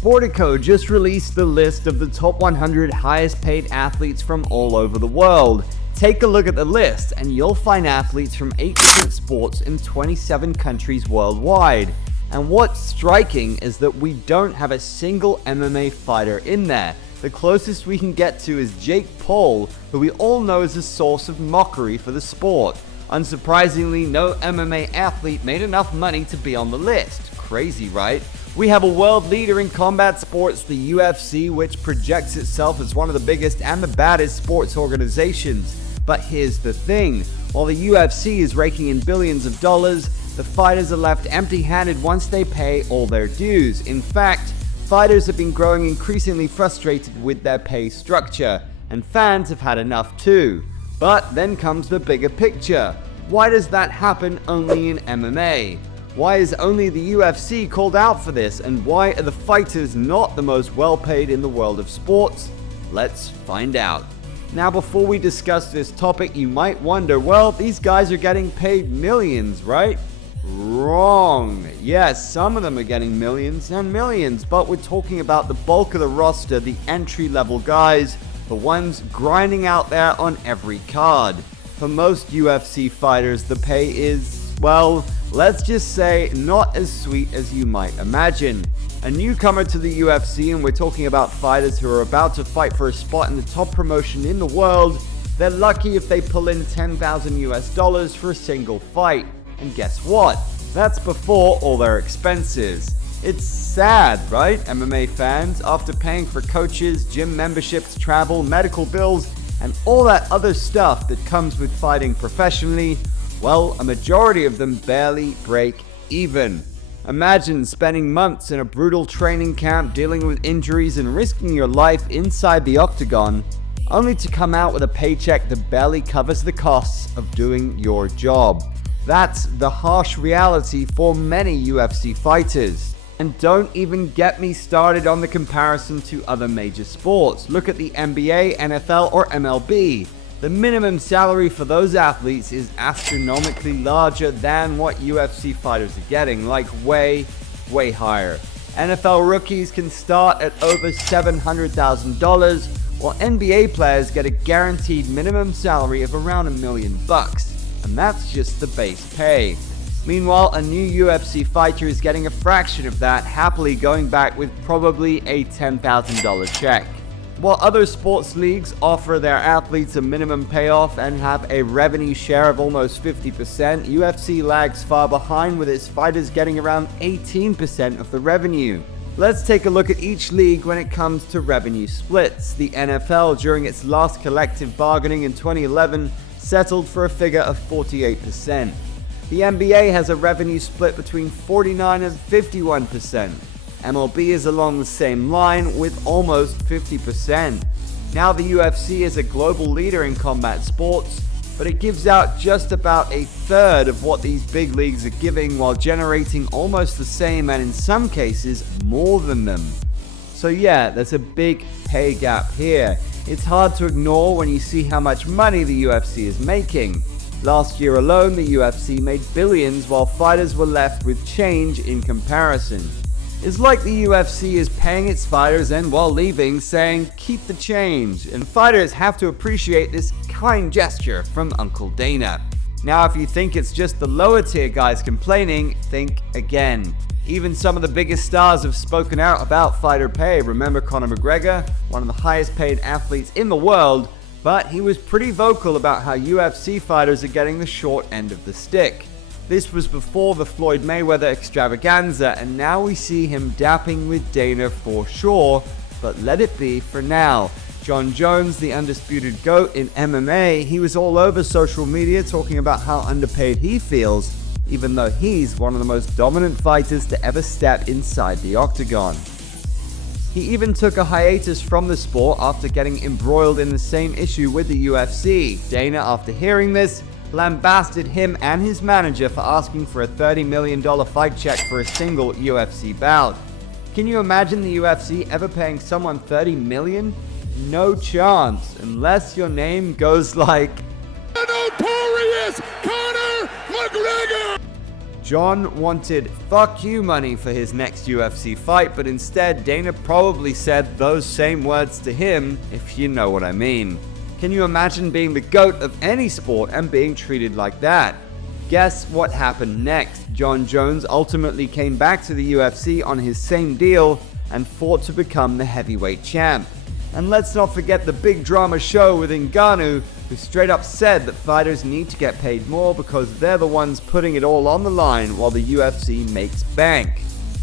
Sportico just released the list of the top 100 highest paid athletes from all over the world. Take a look at the list and you'll find athletes from 8 different sports in 27 countries worldwide. And what's striking is that we don't have a single MMA fighter in there. The closest we can get to is Jake Paul, who we all know is a source of mockery for the sport. Unsurprisingly, no MMA athlete made enough money to be on the list. Crazy, right? We have a world leader in combat sports, the UFC, which projects itself as one of the biggest and the baddest sports organizations. But here's the thing, while the UFC is raking in billions of dollars, the fighters are left empty-handed once they pay all their dues. In fact, fighters have been growing increasingly frustrated with their pay structure, and fans have had enough too. But then comes the bigger picture. Why does that happen only in MMA? Why is only the UFC called out for this, and why are the fighters not the most well-paid in the world of sports? Let's find out. Now, before we discuss this topic, you might wonder, well, these guys are getting paid millions, right? Wrong. Yes, some of them are getting millions and millions, but we're talking about the bulk of the roster, the entry-level guys, the ones grinding out there on every card. For most UFC fighters, the pay is, well, let's just say not as sweet as you might imagine. A newcomer to the UFC, and we're talking about fighters who are about to fight for a spot in the top promotion in the world, they're lucky if they pull in $10,000 for a single fight. And guess what? That's before all their expenses. It's sad, right, MMA fans? After paying for coaches, gym memberships, travel, medical bills, and all that other stuff that comes with fighting professionally, well, a majority of them barely break even. Imagine spending months in a brutal training camp dealing with injuries and risking your life inside the octagon, only to come out with a paycheck that barely covers the costs of doing your job. That's the harsh reality for many UFC fighters. And don't even get me started on the comparison to other major sports. Look at the NBA, NFL, or MLB. The minimum salary for those athletes is astronomically larger than what UFC fighters are getting, like way higher. NFL rookies can start at over $700,000, while NBA players get a guaranteed minimum salary of around $1 million. And that's just the base pay. Meanwhile, a new UFC fighter is getting a fraction of that, happily going back with probably a $10,000 check. While other sports leagues offer their athletes a minimum payoff and have a revenue share of almost 50%, UFC lags far behind, with its fighters getting around 18% of the revenue. Let's take a look at each league when it comes to revenue splits. The NFL, during its last collective bargaining in 2011, settled for a figure of 48%. The NBA has a revenue split between 49 and 51%. MLB is along the same line with almost 50%. Now the UFC is a global leader in combat sports, but it gives out just about a third of what these big leagues are giving, while generating almost the same, and in some cases more than them. So yeah, there's a big pay gap here. It's hard to ignore when you see how much money the UFC is making. Last year alone, the UFC made billions, while fighters were left with change in comparison. It's like the UFC is paying its fighters and, while leaving, saying, keep the change. And fighters have to appreciate this kind gesture from Uncle Dana. Now, if you think it's just the lower tier guys complaining, think again. Even some of the biggest stars have spoken out about fighter pay. Remember Conor McGregor, one of the highest paid athletes in the world, but he was pretty vocal about how UFC fighters are getting the short end of the stick. This was before the Floyd Mayweather extravaganza, and now we see him dapping with Dana for sure, but let it be for now. Jon Jones, the undisputed GOAT in MMA, he was all over social media talking about how underpaid he feels, even though he's one of the most dominant fighters to ever step inside the octagon. He even took a hiatus from the sport after getting embroiled in the same issue with the UFC. Dana, after hearing this, lambasted him and his manager for asking for a $30 million fight check for a single UFC bout. Can you imagine the UFC ever paying someone $30 million? No chance, unless your name goes like the notorious Conor McGregor! John wanted "fuck you" money for his next UFC fight, but instead Dana probably said those same words to him, if you know what I mean. Can you imagine being the GOAT of any sport and being treated like that? Guess what happened next? Jon Jones ultimately came back to the UFC on his same deal and fought to become the heavyweight champ. And let's not forget the big drama show with Ngannou, who straight up said that fighters need to get paid more because they're the ones putting it all on the line while the UFC makes bank.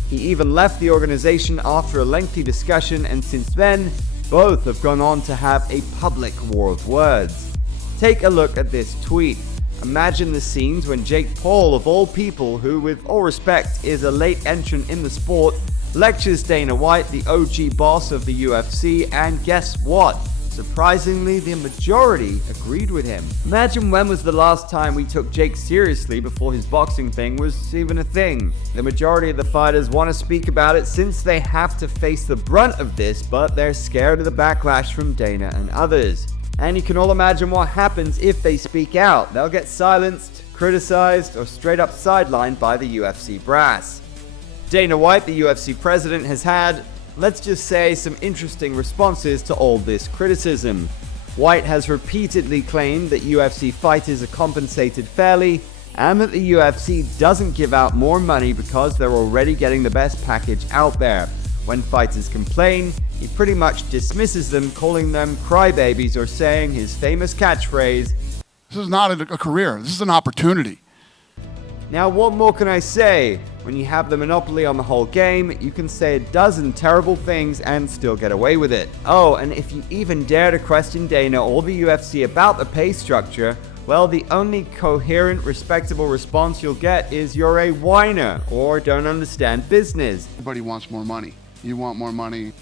He even left the organization after a lengthy discussion, and since then, both have gone on to have a public war of words. Take a look at this tweet. Imagine the scenes when Jake Paul, of all people, who with all respect is a late entrant in the sport, lectures Dana White, the OG boss of the UFC, and guess what? Surprisingly, the majority agreed with him. Imagine when was the last time we took Jake seriously before his boxing thing was even a thing. The majority of the fighters want to speak about it since they have to face the brunt of this, but they're scared of the backlash from Dana and others. And you can all imagine what happens if they speak out. They'll get silenced, criticized, or straight up sidelined by the UFC brass. Dana White, the UFC president, has had, let's just say, some interesting responses to all this criticism. White has repeatedly claimed that UFC fighters are compensated fairly and that the UFC doesn't give out more money because they're already getting the best package out there. When fighters complain, he pretty much dismisses them, calling them crybabies or saying his famous catchphrase, "This is not a career, this is an opportunity." Now what more can I say? When you have the monopoly on the whole game, you can say a dozen terrible things and still get away with it. Oh, and if you even dare to question Dana or the UFC about the pay structure, well, the only coherent, respectable response you'll get is "you're a whiner" or "don't understand business." Everybody wants more money. You want more money.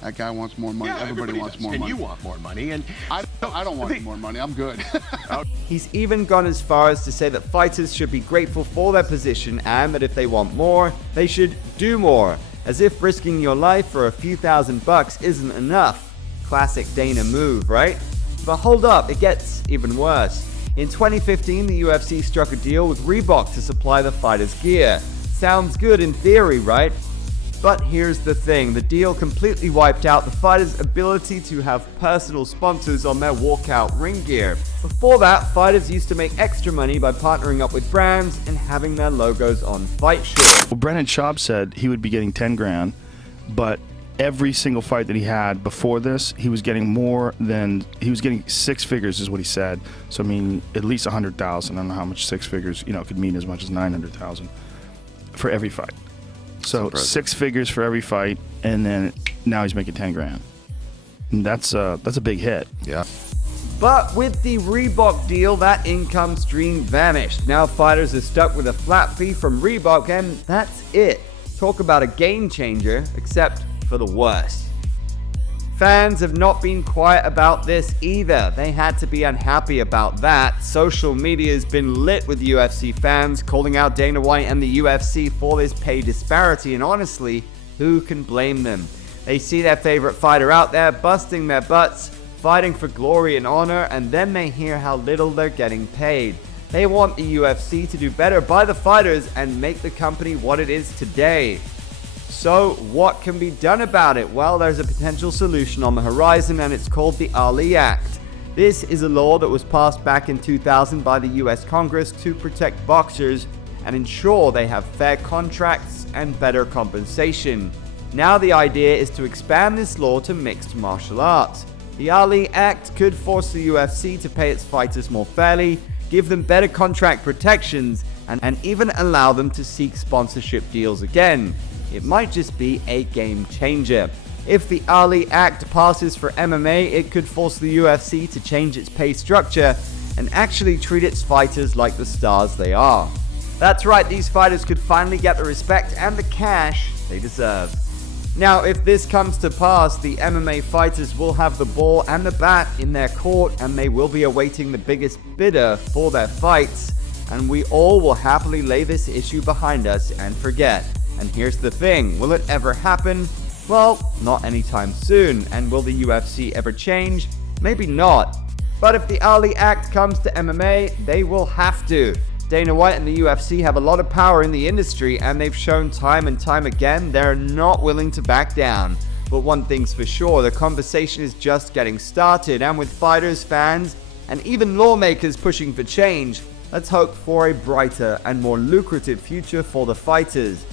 That guy wants more money. Yeah, everybody wants does. more and money. You want more money, and I don't want more money. I'm good. He's even gone as far as to say that fighters should be grateful for their position and that if they want more, they should do more. As if risking your life for a few $1,000 isn't enough. Classic Dana move, right? But hold up, it gets even worse. In 2015, the UFC struck a deal with Reebok to supply the fighters' gear. Sounds good in theory, right? But here's the thing, the deal completely wiped out the fighters' ability to have personal sponsors on their walkout ring gear. Before that, fighters used to make extra money by partnering up with brands and having their logos on fight shirts. Well, Brennan Schaub said he would be getting 10 grand, but every single fight that he had before this, he was getting six figures is what he said. So I mean, at least 100,000. I don't know how much six figures, could mean as much as 900,000 for every fight. So six figures for every fight, and then now he's making 10 grand. And that's a big hit. Yeah. But with the Reebok deal, that income stream vanished. Now fighters are stuck with a flat fee from Reebok, and that's it. Talk about a game changer, except for the worst. Fans have not been quiet about this either. They had to be unhappy about that. Social media has been lit with UFC fans calling out Dana White and the UFC for this pay disparity, and honestly, who can blame them? They see their favorite fighter out there busting their butts, fighting for glory and honor, and then they hear how little they're getting paid. They want the UFC to do better by the fighters and make the company what it is today. So what can be done about it? Well, there's a potential solution on the horizon, and it's called the Ali Act. This is a law that was passed back in 2000 by the US Congress to protect boxers and ensure they have fair contracts and better compensation. Now the idea is to expand this law to mixed martial arts. The Ali Act could force the UFC to pay its fighters more fairly, give them better contract protections, and even allow them to seek sponsorship deals again. It might just be a game changer. If the Ali Act passes for MMA, it could force the UFC to change its pay structure and actually treat its fighters like the stars they are. That's right, these fighters could finally get the respect and the cash they deserve. Now, if this comes to pass, the MMA fighters will have the ball and the bat in their court, and they will be awaiting the biggest bidder for their fights, and we all will happily lay this issue behind us and forget. And here's the thing, will it ever happen? Well, not anytime soon. And will the UFC ever change? Maybe not. But if the Ali Act comes to MMA, they will have to. Dana White and the UFC have a lot of power in the industry, and they've shown time and time again they're not willing to back down. But one thing's for sure, the conversation is just getting started, and with fighters, fans, and even lawmakers pushing for change, let's hope for a brighter and more lucrative future for the fighters.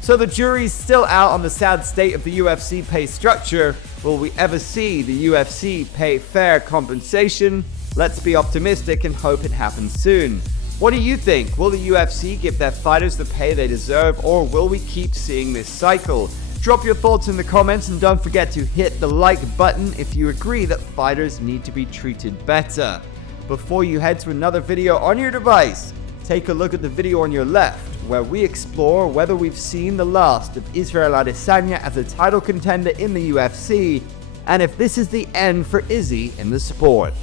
So the jury's still out on the sad state of the UFC pay structure. Will we ever see the UFC pay fair compensation? Let's be optimistic and hope it happens soon. What do you think? Will the UFC give their fighters the pay they deserve, or will we keep seeing this cycle? Drop your thoughts in the comments, and don't forget to hit the like button if you agree that fighters need to be treated better. Before you head to another video on your device, take a look at the video on your left, where we explore whether we've seen the last of Israel Adesanya as a title contender in the UFC, and if this is the end for Izzy in the sport.